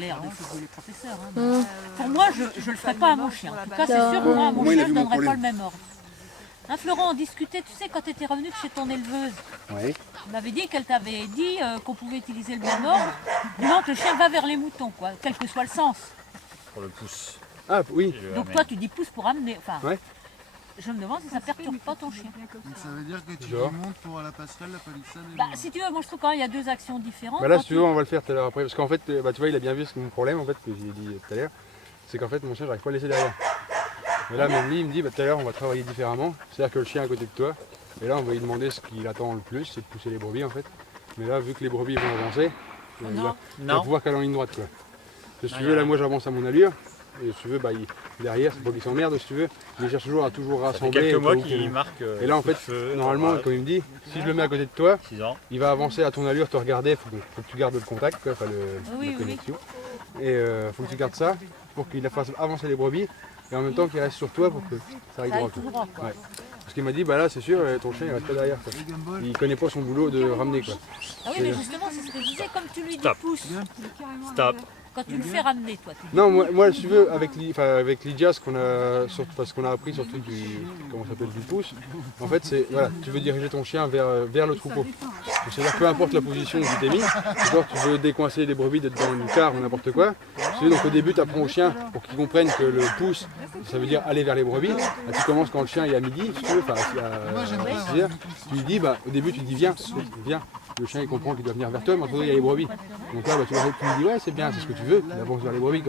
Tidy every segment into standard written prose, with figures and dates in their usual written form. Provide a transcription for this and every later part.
l'air de football les professeurs. Hein. Pour moi, je ne le ferais pas à mon chien. En tout cas, c'est sûr, moi, à mon chien, je ne donnerais pas le même ordre. Hein, Florent, on discutait, tu sais, quand tu étais revenu de chez ton éleveuse, tu m'avais dit qu'elle t'avait dit qu'on pouvait utiliser le même ordre, du moment que le chien va vers les moutons, quoi, quel que soit le sens. Pour le pouce. Ah oui. Donc toi, tu dis pouce pour amener. Enfin, je me demande si ça perturbe pas ton chien. Donc ça veut dire que tu remontes pour la passerelle, la palissade et bah, si tu veux, moi je trouve quand même il y a deux actions différentes. Bah là, si tu veux, on va le faire tout à l'heure après. Parce qu'en fait, bah, tu vois, il a bien vu ce mon problème, en fait, que j'ai dit tout à l'heure. C'est qu'en fait, mon chien, j'arrive pas à le laisser derrière. Et là, même lui, il me dit, bah, tout à l'heure, on va travailler différemment. C'est-à-dire que le chien est à côté de toi. Et là, on va lui demander ce qu'il attend le plus, c'est de pousser les brebis, en fait. Mais là, vu que les brebis vont avancer, il va pouvoir caler en ligne droite, quoi. Si tu veux, là, moi, j'avance à mon allure. Et si tu veux, bah, derrière, c'est pas qu'il s'emmerde, si tu veux. Il cherche toujours à rassembler. Ça fait quelques mois qu'il marque. Et là, en fait, normalement, comme il me dit, si je le mets à côté de toi, 6 ans. il va avancer à ton allure, te regarder. Faut que tu gardes le contact, quoi, enfin, la connexion. Et faut que tu gardes ça pour qu'il fasse avancer les brebis. Et en même temps qu'il reste sur toi pour que ça aille droit. Ouais. Parce qu'il m'a dit, bah là, c'est sûr, ton chien, il reste pas derrière, quoi. Il connaît pas son boulot de ramener, quoi. Ah oui, mais justement, c'est ce que je disais, comme tu lui dis pouce. Stop. Quand tu le fais ramener, toi. Non, moi, si tu veux, avec Lydia, ce qu'on a appris surtout comment ça s'appelle, du pouce, en fait, c'est, voilà, tu veux diriger ton chien vers le troupeau. C'est-à-dire, peu importe la position où tu t'es mis, d'accord, tu veux décoincer les brebis d'être dans une carte ou n'importe quoi. Donc au début, tu apprends au chien pour qu'il comprenne que le pouce, ça veut dire aller vers les brebis. Là, tu commences quand le chien est à midi, si tu veux, enfin, à 6 heures, tu lui dis, bah, au début, tu dis viens. Le chien il comprend qu'il doit venir vers toi, mais entre il y a les brebis. Donc là, bah, tu lui dis ouais, c'est bien, c'est ce que tu veux. Il avance vers les brebis.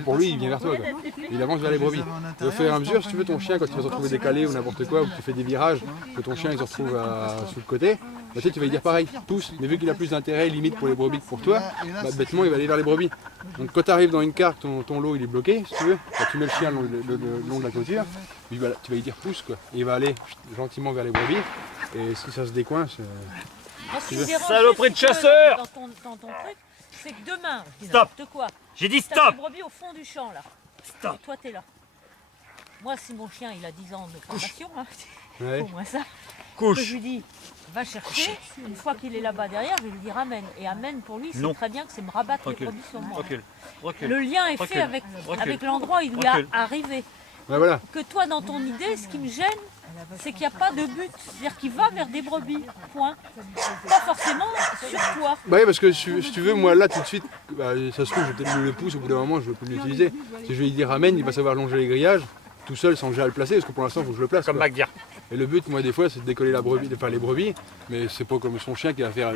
Pour lui, il vient vers toi. Quoi. Il avance vers les brebis. Et au fur et à mesure, si tu veux, ton chien, quand tu vas se retrouver décalé ou n'importe quoi, ou que tu fais des virages, que ton chien il se retrouve sur le côté, bah, tu vas lui dire pareil, pousse. Mais vu qu'il a plus d'intérêt, limite pour les brebis que pour toi, bah, bêtement, il va aller vers les brebis. Donc quand tu arrives dans une carte, ton lot il est bloqué, si tu veux, bah, tu mets le chien le long de la clôture, puis, bah, tu vas lui dire pousse, quoi. Et il va aller gentiment vers les brebis. Et si ça se décoince. Saloperie de chasseur! Dans ton truc, c'est que demain, stop! Quoi, j'ai dit stop! Stop! Les brebis au fond du champ là. Stop! Et toi t'es là. Moi si mon chien il a 10 ans de formation, hein, Ouais. au moins ça. Couche! Je lui dis, va chercher, une fois qu'il est là-bas derrière, je lui dis ramène. Et amène pour lui, c'est très bien que c'est me rabattre les brebis sur moi. Recule. Le lien est fait avec l'endroit où il doit arriver. Ouais, voilà. Que toi dans ton idée, ce qui me gêne, c'est qu'il n'y a pas de but, c'est-à-dire qu'il va vers des brebis, point. Pas forcément sur toi. Bah oui, parce que si tu veux, moi là tout de suite, bah, ça se trouve, je vais peut-être le pouce au bout d'un moment, je ne veux plus l'utiliser. Si je vais lui dire ramène, il va savoir longer les grillages, tout seul sans que j'ai à le placer, parce que pour l'instant, il faut que je le place. Comme McGuire. Et le but, moi, des fois, c'est de décoller les brebis, mais c'est pas comme son chien qui va faire.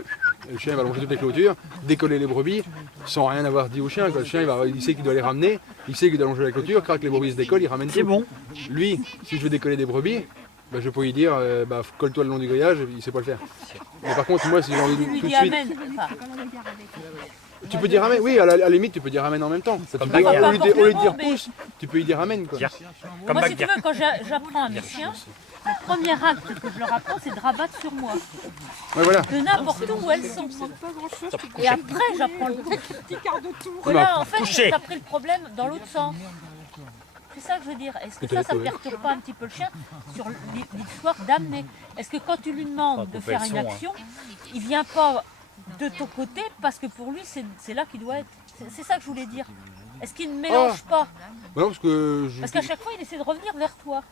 Le chien va longer toutes les clôtures, décoller les brebis, sans rien avoir dit au chien. Quand le chien, il sait qu'il doit les ramener, il sait qu'il doit longer la clôture, quand les brebis se décollent, il ramène tout. C'est bon. Lui, si je veux décoller des brebis, bah, je peux lui dire, bah, colle-toi le long du grillage, il sait pas le faire. Mais par contre, moi, si j'ai envie de tout de suite. Tu peux dire ramène, oui, à la limite, tu peux dire ramène en même temps. Au lieu de dire pousse, tu peux lui dire ramène. Quoi. Moi, si tu veux, quand j'apprends à mes chiens, le premier acte que je leur apprends, c'est de rabattre sur moi. Ouais, voilà. De n'importe où elles sont. Et après, j'apprends le petit quart de tour. Là, en fait, tu as pris le problème dans l'autre sens. C'est ça que je veux dire. Est-ce que ça ne perturbe pas un petit peu le chien sur l'histoire d'amener? Est-ce que quand tu lui demandes de faire une action, il ne vient pas de ton côté parce que pour lui, c'est là qu'il doit être? C'est ça que je voulais dire. Est-ce qu'il ne mélange pas? Non, parce qu'à chaque fois, il essaie de revenir vers toi.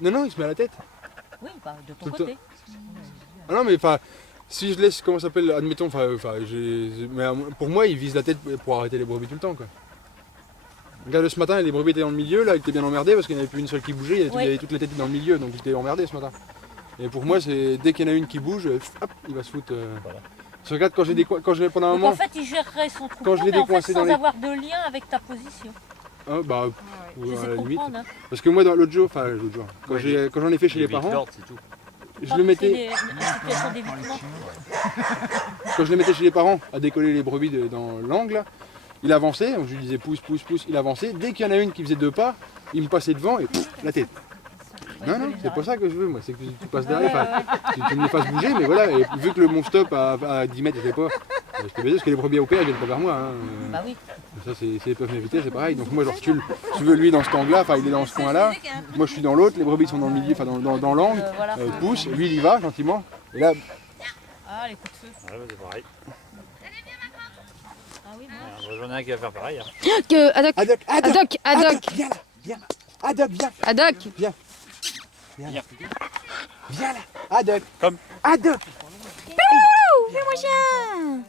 Non, il se met à la tête. Oui, bah, de ton côté. Ah non, mais enfin, si je laisse, comment ça s'appelle, admettons, mais pour moi, il vise la tête pour arrêter les brebis tout le temps, quoi. Regarde, ce matin, les brebis étaient dans le milieu, là, il était bien emmerdé parce qu'il n'y avait plus une seule qui bougeait, il y avait toutes les têtes dans le milieu, donc il était emmerdé ce matin. Et pour moi, c'est dès qu'il y en a une qui bouge, hop, il va se foutre. Voilà. Je regarde quand j'ai pendant un moment. En fait, il gérerait son troupeau, mais en fait, sans avoir de lien avec ta position. Ah, bah, à la limite. Hein. Parce que moi, l'autre jour, quand j'en ai fait chez les parents, je le mettais. Quand je le mettais chez les parents à décoller les brebis dans l'angle, il avançait, je lui disais pousse, il avançait. Dès qu'il y en a une qui faisait 2 pas, il me passait devant et la tête. Non, c'est pas ça que je veux, moi, c'est que tu passes derrière, tu me les fasses bouger, mais voilà, et vu que mon stop à 10 mètres, je sais pas, je te parce que les brebis au père, ils viennent pas vers moi. Hein. Bah oui. Ça, ils peuvent m'éviter, c'est pareil. Donc moi, je recule, si tu veux, lui dans cet angle-là, il est dans ce coin-là, moi je suis dans l'autre, les brebis sont dans le milieu, dans l'angle, pousse, lui il y va gentiment, et là. Ah, les coups de feu. Ouais, c'est pareil. Ah oui. J'en ai un qui va faire pareil. Hein. Haddock. Haddock. Viens là, viens là. Haddock, viens. Haddock. Viens là. Haddock. Comme. Haddock. Fais-moi chien.